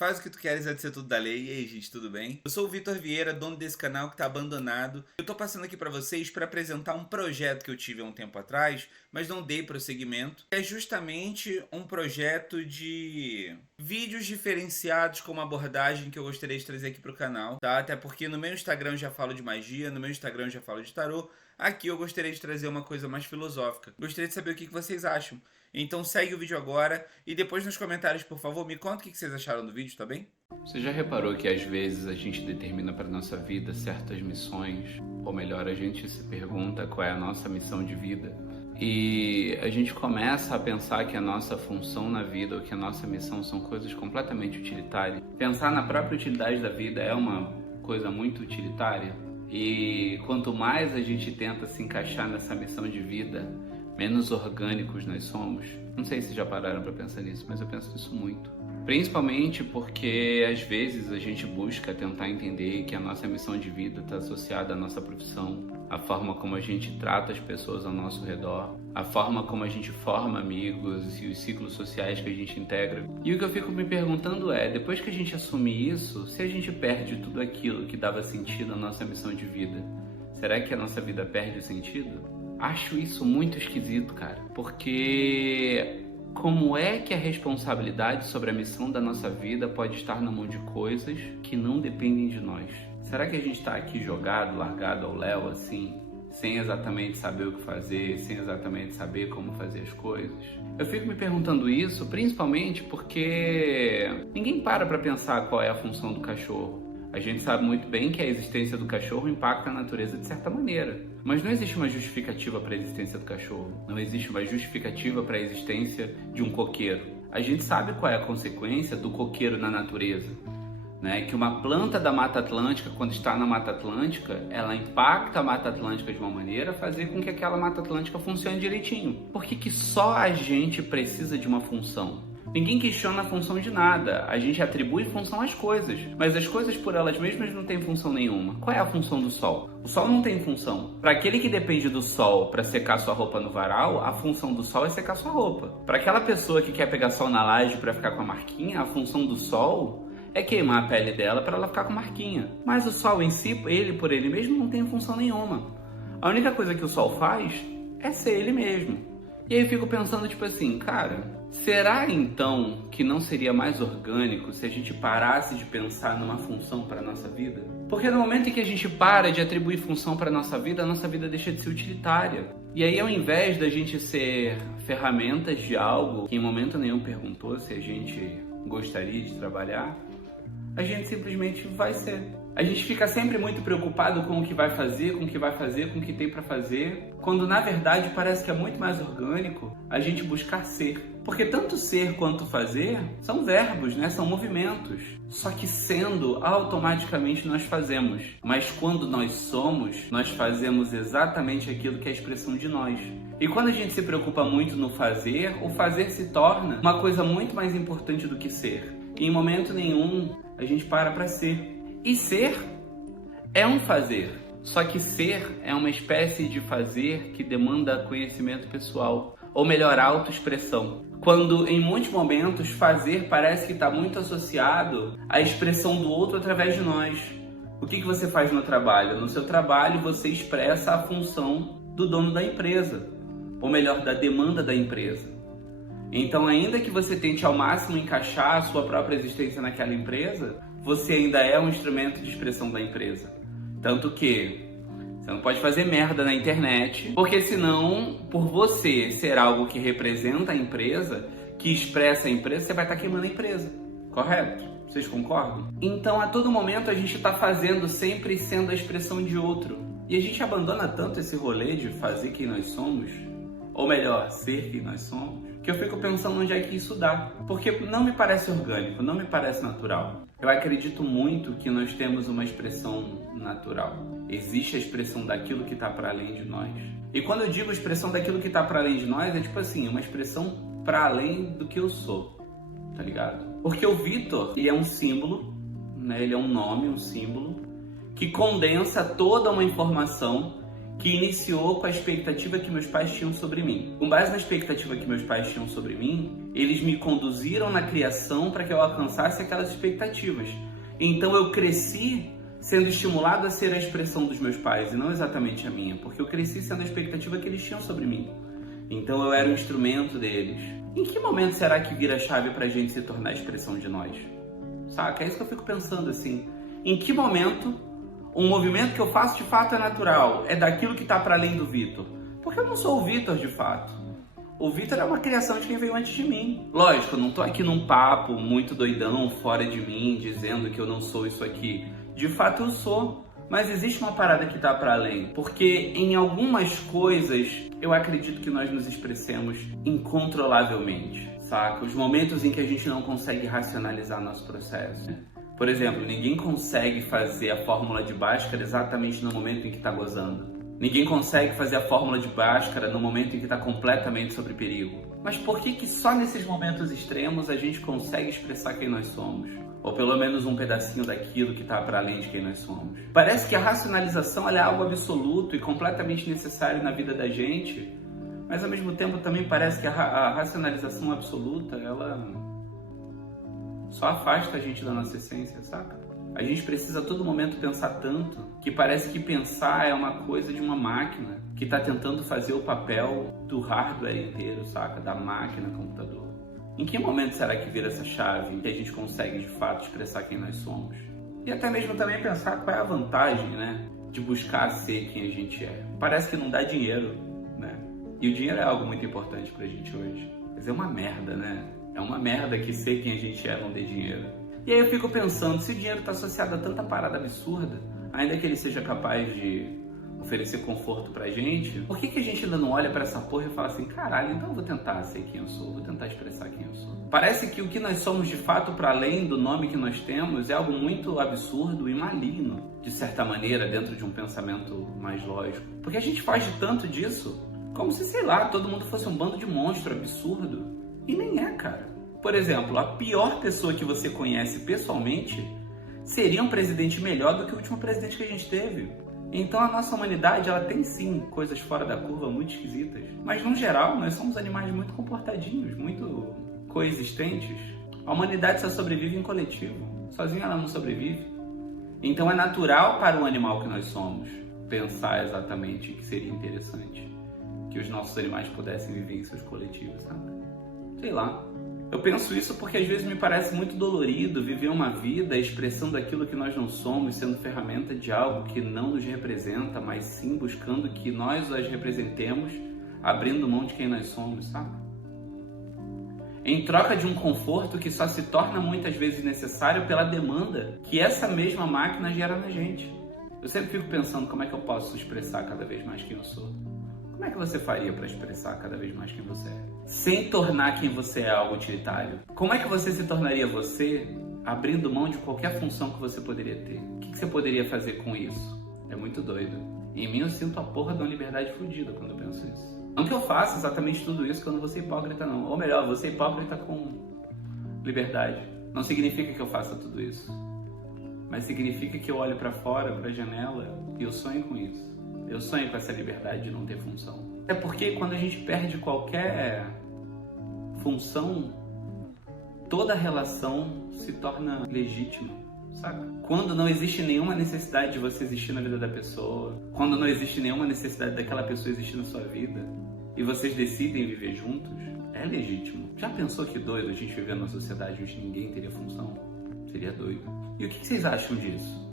Faz o que tu queres, vai ser tudo da lei. E aí, gente, tudo bem? Eu sou o Vitor Vieira, dono desse canal que tá abandonado. Eu tô passando aqui pra vocês para apresentar um projeto que eu tive há um tempo atrás, mas não dei prosseguimento. É justamente um projeto de vídeos diferenciados com uma abordagem que eu gostaria de trazer aqui pro canal, tá? Até porque no meu Instagram eu já falo de magia, no meu Instagram eu já falo de tarô. Aqui eu gostaria de trazer uma coisa mais filosófica. Gostaria de saber o que vocês acham. Então segue o vídeo agora e depois nos comentários, por favor, me conta o que vocês acharam do vídeo, tá bem? Você já reparou que às vezes a gente determina para nossa vida certas missões, ou melhor, a gente se pergunta qual é a nossa missão de vida, e a gente começa a pensar que a nossa função na vida ou que a nossa missão são coisas completamente utilitárias. Pensar na própria utilidade da vida é uma coisa muito utilitária, e quanto mais a gente tenta se encaixar nessa missão de vida, menos orgânicos nós somos. Não sei se já pararam para pensar nisso, mas eu penso nisso muito. Principalmente porque às vezes a gente busca tentar entender que a nossa missão de vida está associada à nossa profissão, a forma como a gente trata as pessoas ao nosso redor, a forma como a gente forma amigos e os ciclos sociais que a gente integra. E o que eu fico me perguntando é, depois que a gente assume isso, se a gente perde tudo aquilo que dava sentido à nossa missão de vida, será que a nossa vida perde o sentido? Acho isso muito esquisito, cara, porque como é que a responsabilidade sobre a missão da nossa vida pode estar na mão de coisas que não dependem de nós? Será que a gente está aqui jogado, largado ao léu, assim, sem exatamente saber o que fazer, sem exatamente saber como fazer as coisas? Eu fico me perguntando isso principalmente porque ninguém para pensar qual é a função do cachorro. A gente sabe muito bem que a existência do cachorro impacta a natureza de certa maneira. Mas não existe uma justificativa para a existência do cachorro. Não existe uma justificativa para a existência de um coqueiro. A gente sabe qual é a consequência do coqueiro na natureza, né? Que uma planta da Mata Atlântica, quando está na Mata Atlântica, ela impacta a Mata Atlântica de uma maneira a fazer com que aquela Mata Atlântica funcione direitinho. Por que só a gente precisa de uma função? Ninguém questiona a função de nada, a gente atribui função às coisas, mas as coisas por elas mesmas não têm função nenhuma. Qual é a função do sol? O sol não tem função. Para aquele que depende do sol para secar sua roupa no varal, a função do sol é secar sua roupa. Para aquela pessoa que quer pegar sol na laje para ficar com a marquinha, a função do sol é queimar a pele dela para ela ficar com marquinha. Mas o sol em si, ele por ele mesmo, não tem função nenhuma. A única coisa que o sol faz é ser ele mesmo. E aí eu fico pensando, tipo assim, cara, será então que não seria mais orgânico se a gente parasse de pensar numa função para a nossa vida? Porque no momento em que a gente para de atribuir função para a nossa vida deixa de ser utilitária. E aí, ao invés da gente ser ferramentas de algo que em momento nenhum perguntou se a gente gostaria de trabalhar, a gente simplesmente vai ser. A gente fica sempre muito preocupado com o que vai fazer, com o que vai fazer, com o que tem para fazer, quando na verdade parece que é muito mais orgânico a gente buscar ser. Porque tanto ser quanto fazer são verbos, né? São movimentos. Só que sendo, automaticamente nós fazemos. Mas quando nós somos, nós fazemos exatamente aquilo que é a expressão de nós. E quando a gente se preocupa muito no fazer, o fazer se torna uma coisa muito mais importante do que ser. E em momento nenhum a gente para ser. E ser é um fazer, só que ser é uma espécie de fazer que demanda conhecimento pessoal, ou melhor, autoexpressão. Quando em muitos momentos fazer parece que está muito associado à expressão do outro através de nós. O que você faz no trabalho? No seu trabalho você expressa a função do dono da empresa, ou melhor, da demanda da empresa. Então, ainda que você tente ao máximo encaixar a sua própria existência naquela empresa, você ainda é um instrumento de expressão da empresa. Tanto que você não pode fazer merda na internet, porque senão, por você ser algo que representa a empresa, que expressa a empresa, você vai estar queimando a empresa. Correto? Vocês concordam? Então, a todo momento, a gente está fazendo sempre sendo a expressão de outro. E a gente abandona tanto esse rolê de fazer quem nós somos, ou melhor, ser quem nós somos, que eu fico pensando onde é que isso dá. Porque não me parece orgânico, não me parece natural. Eu acredito muito que nós temos uma expressão natural. Existe a expressão daquilo que está para além de nós. E quando eu digo expressão daquilo que está para além de nós, é tipo assim, uma expressão para além do que eu sou, tá ligado? Porque o Vitor, ele é um símbolo, né? Ele é um nome, um símbolo, que condensa toda uma informação que iniciou com a expectativa que meus pais tinham sobre mim. Com base na expectativa que meus pais tinham sobre mim, eles me conduziram na criação para que eu alcançasse aquelas expectativas. Então eu cresci sendo estimulado a ser a expressão dos meus pais e não exatamente a minha, porque eu cresci sendo a expectativa que eles tinham sobre mim. Então eu era o instrumento deles. Em que momento será que vira a chave para a gente se tornar a expressão de nós? Saca? É isso que eu fico pensando assim. Em que momento um movimento que eu faço de fato é natural, é daquilo que está para além do Vitor? Porque eu não sou o Vitor de fato. O Vitor é uma criação de quem veio antes de mim. Lógico, eu não tô aqui num papo muito doidão fora de mim, dizendo que eu não sou isso aqui. De fato eu sou, mas existe uma parada que está para além. Porque em algumas coisas eu acredito que nós nos expressemos incontrolavelmente, saca? Os momentos em que a gente não consegue racionalizar nosso processo. Por exemplo, ninguém consegue fazer a fórmula de Bhaskara exatamente no momento em que está gozando. Ninguém consegue fazer a fórmula de Bhaskara no momento em que está completamente sob perigo. Mas por que só nesses momentos extremos a gente consegue expressar quem nós somos? Ou pelo menos um pedacinho daquilo que está para além de quem nós somos? Parece que a racionalização ela é algo absoluto e completamente necessário na vida da gente, mas ao mesmo tempo também parece que a racionalização absoluta, ela só afasta a gente da nossa essência, saca? A gente precisa a todo momento pensar tanto que parece que pensar é uma coisa de uma máquina que está tentando fazer o papel do hardware inteiro, saca? Da máquina, computador. Em que momento será que vira essa chave em que a gente consegue de fato expressar quem nós somos? E até mesmo também pensar qual é a vantagem, né? De buscar ser quem a gente é. Parece que não dá dinheiro, né? E o dinheiro é algo muito importante pra gente hoje. Mas é uma merda, né? É uma merda que ser quem a gente é não dê dinheiro. E aí eu fico pensando, se o dinheiro está associado a tanta parada absurda, ainda que ele seja capaz de oferecer conforto pra gente, por que a gente ainda não olha pra essa porra e fala assim, caralho, então eu vou tentar ser quem eu sou, vou tentar expressar quem eu sou. Parece que o que nós somos de fato para além do nome que nós temos é algo muito absurdo e maligno, de certa maneira, dentro de um pensamento mais lógico. Porque a gente faz de tanto disso, como se, sei lá, todo mundo fosse um bando de monstro absurdo. E nem é, cara. Por exemplo, a pior pessoa que você conhece pessoalmente seria um presidente melhor do que o último presidente que a gente teve. Então a nossa humanidade, ela tem sim coisas fora da curva muito esquisitas. Mas no geral, nós somos animais muito comportadinhos, muito coexistentes. A humanidade só sobrevive em coletivo. Sozinha ela não sobrevive. Então é natural para o animal que nós somos pensar exatamente que seria interessante que os nossos animais pudessem viver em seus coletivos, sabe? Sei lá. Eu penso isso porque às vezes me parece muito dolorido viver uma vida expressando aquilo que nós não somos, sendo ferramenta de algo que não nos representa, mas sim buscando que nós as representemos, abrindo mão de quem nós somos, sabe? Em troca de um conforto que só se torna muitas vezes necessário pela demanda que essa mesma máquina gera na gente. Eu sempre fico pensando como é que eu posso expressar cada vez mais quem eu sou. Como é que você faria para expressar cada vez mais quem você é? Sem tornar quem você é algo utilitário. Como é que você se tornaria você abrindo mão de qualquer função que você poderia ter? O que você poderia fazer com isso? É muito doido. Em mim eu sinto a porra de uma liberdade fodida quando eu penso isso. Não que eu faça exatamente tudo isso, que eu não vou ser hipócrita não. Ou melhor, vou ser hipócrita com liberdade. Não significa que eu faça tudo isso. Mas significa que eu olho para fora, para a janela, e eu sonho com isso. Eu sonho com essa liberdade de não ter função. É porque quando a gente perde qualquer função, toda relação se torna legítima, saca? Quando não existe nenhuma necessidade de você existir na vida da pessoa, quando não existe nenhuma necessidade daquela pessoa existir na sua vida, e vocês decidem viver juntos, é legítimo. Já pensou que doido a gente viver numa sociedade onde ninguém teria função? Seria doido. E o que vocês acham disso?